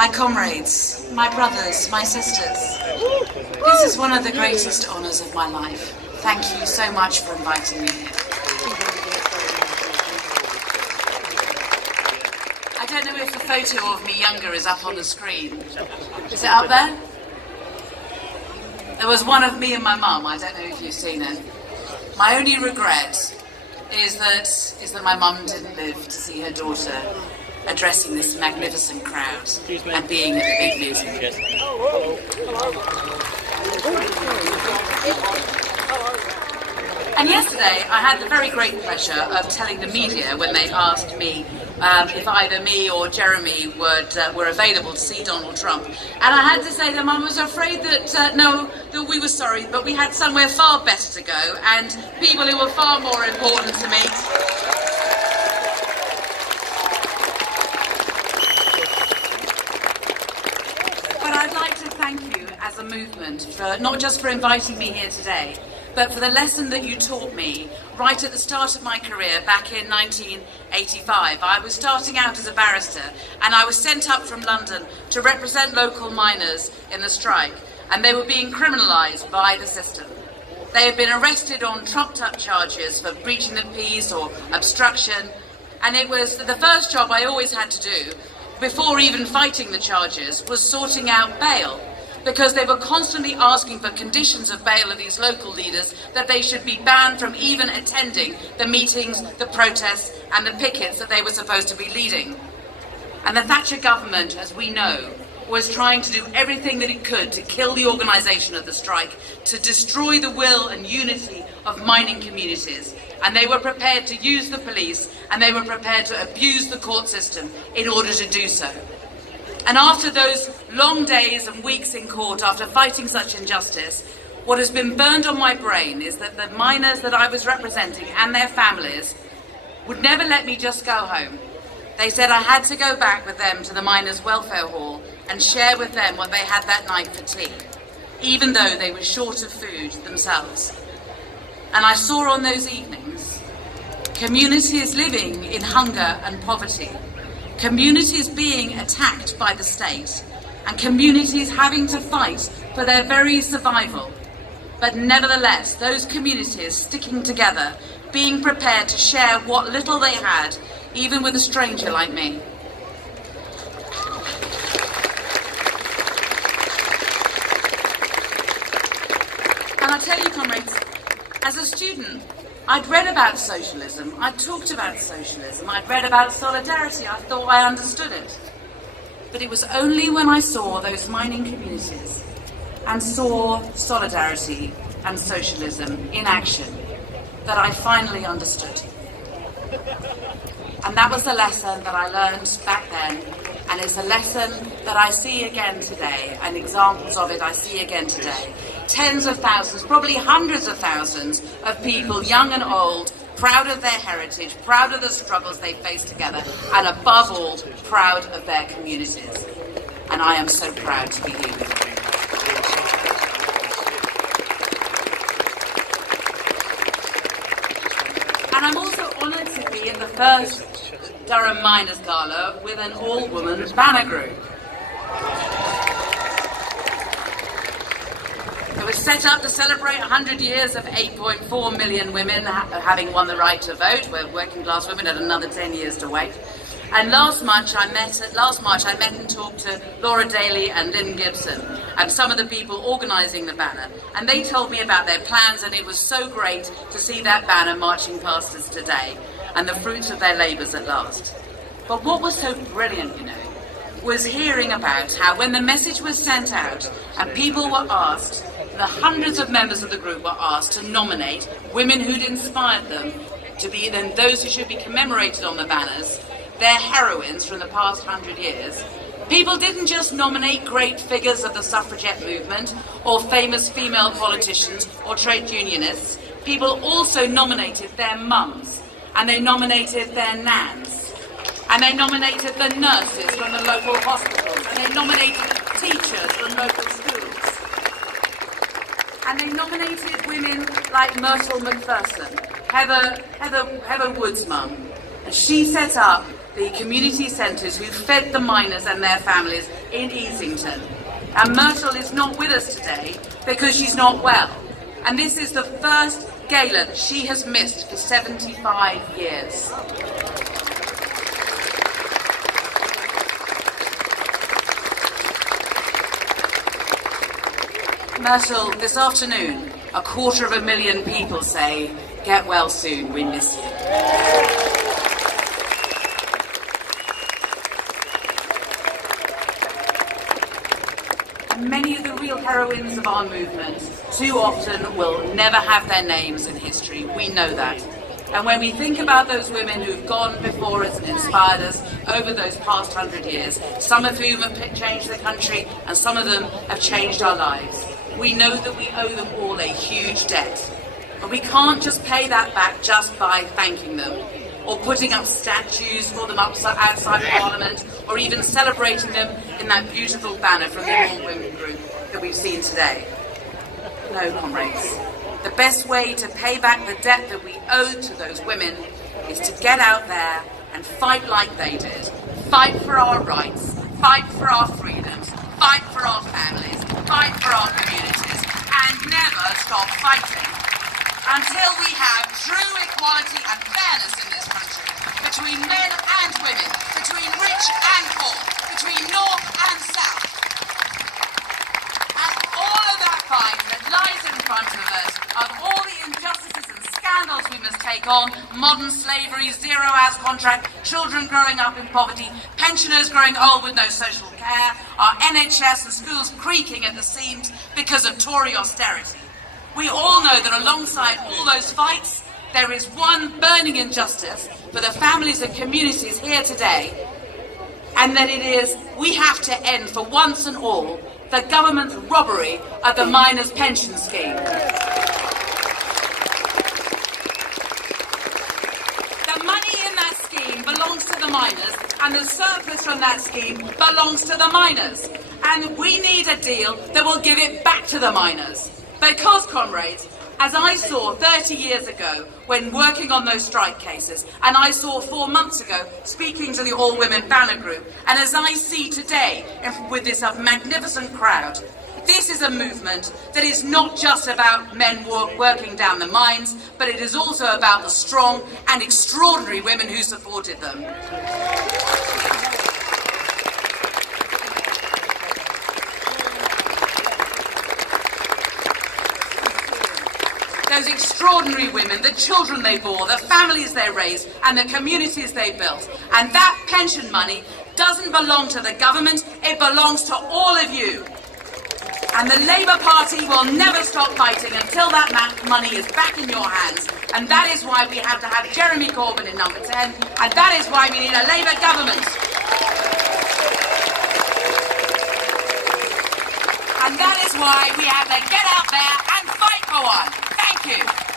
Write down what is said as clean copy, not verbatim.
my comrades, my brothers, my sisters. This is one of the greatest honours of my life. Thank you so much for inviting me here. I don't know if the photo of me younger is up on the screen. Is it up there? There was one of me and my mum. I don't know if you've seen it. My only regret is that my mum didn't live to see her daughter addressing this magnificent crowd and being at the big music. And yesterday I had the very great pleasure of telling the media when they asked me if either me or Jeremy were available to see Donald Trump. And I had to say that Mum was afraid that we were sorry, but we had somewhere far better to go and people who were far more important to meet. But I'd like to thank you as a movement for not just for inviting me here today, but for the lesson that you taught me right at the start of my career back in 1985. I was starting out as a barrister and I was sent up from London to represent local miners in the strike, and they were being criminalised by the system. They had been arrested on trumped-up charges for breaching the peace or obstruction, and it was the first job I always had to do before even fighting the charges was sorting out bail, because they were constantly asking for conditions of bail of these local leaders, that they should be banned from even attending the meetings, the protests and the pickets that they were supposed to be leading. And the Thatcher government, as we know, was trying to do everything that it could to kill the organisation of the strike, to destroy the will and unity of mining communities. And they were prepared to use the police and they were prepared to abuse the court system in order to do so. And after those long days and weeks in court, after fighting such injustice, what has been burned on my brain is that the miners that I was representing and their families would never let me just go home. They said I had to go back with them to the Miners' Welfare Hall and share with them what they had that night for tea, even though they were short of food themselves. And I saw on those evenings communities living in hunger and poverty, communities being attacked by the state, and communities having to fight for their very survival. But nevertheless, those communities sticking together, being prepared to share what little they had, even with a stranger like me. And I tell you, comrades, as a student, I'd read about socialism, I'd talked about socialism, I'd read about solidarity, I thought I understood it. But it was only when I saw those mining communities and saw solidarity and socialism in action that I finally understood. And that was the lesson that I learned back then, and it's a lesson that I see again today, and examples of it I see again today. Tens of thousands, probably hundreds of thousands of people, young and old, proud of their heritage, proud of the struggles they face together, and above all, proud of their communities. And I am so proud to be here with you. And I'm also honoured to be in the first Durham Miners Gala with an all-woman banner group. It was set up to celebrate 100 years of 8.4 million women having won the right to vote. Where working class women had another 10 years to wait. And last March I met and talked to Laura Daly and Lynn Gibson and some of the people organising the banner, and they told me about their plans, and it was so great to see that banner marching past us today and the fruits of their labours at last. But what was so brilliant, was hearing about how when the message was sent out and people were asked, the hundreds of members of the group were asked to nominate women who'd inspired them to be then those who should be commemorated on the banners, their heroines from the past 100 years. People didn't just nominate great figures of the suffragette movement or famous female politicians or trade unionists. People also nominated their mums, and they nominated their nans, and they nominated the nurses from the local hospitals, and they nominated teachers from local schools. And they nominated women like Myrtle Macpherson, Heather Wood's mum, and she set up the community centres who fed the miners and their families in Easington. And Myrtle is not with us today because she's not well. And this is the first gala that she has missed for 75 years. Myrtle, this afternoon, 250,000 people say, "Get well soon, we miss you." Many of the real heroines of our movement too often will never have their names in history. We know that. And when we think about those women who've gone before us and inspired us over those past 100 years, some of whom have changed the country and some of them have changed our lives, we know that we owe them all a huge debt. But we can't just pay that back just by thanking them, or putting up statues for them outside Parliament, or even celebrating them in that beautiful banner from the All Women group that we've seen today. No, comrades. The best way to pay back the debt that we owe to those women is to get out there and fight like they did. Fight for our rights, fight for our freedoms, fight for our families, fight for our communities, and never stop fighting until we have true equality and fairness in this country, between men and women, between rich and poor, between north and south. And all of that fight that lies in front of us, of all the injustices and scandals we must take on, modern slavery, zero-hours contract, children growing up in poverty, pensioners growing old with no social care, our NHS and schools creaking at the seams because of Tory austerity. We all know that alongside all those fights, there is one burning injustice for the families and communities here today, and that it is we have to end for once and all the government's robbery of the miners' pension scheme. The money in that scheme belongs to the miners, and the surplus from that scheme belongs to the miners. And we need a deal that will give it back to the miners. Because, comrades, as I saw 30 years ago when working on those strike cases, and I saw 4 months ago speaking to the All Women Banner Group, and as I see today with this magnificent crowd, this is a movement that is not just about men working down the mines, but it is also about the strong and extraordinary women who supported them. Those extraordinary women, the children they bore, the families they raised, and the communities they built. And that pension money doesn't belong to the government, it belongs to all of you. And the Labour Party will never stop fighting until that money is back in your hands. And that is why we have to have Jeremy Corbyn in number 10, and that is why we need a Labour government. And that is why we have to get out there and fight for one. Thank you.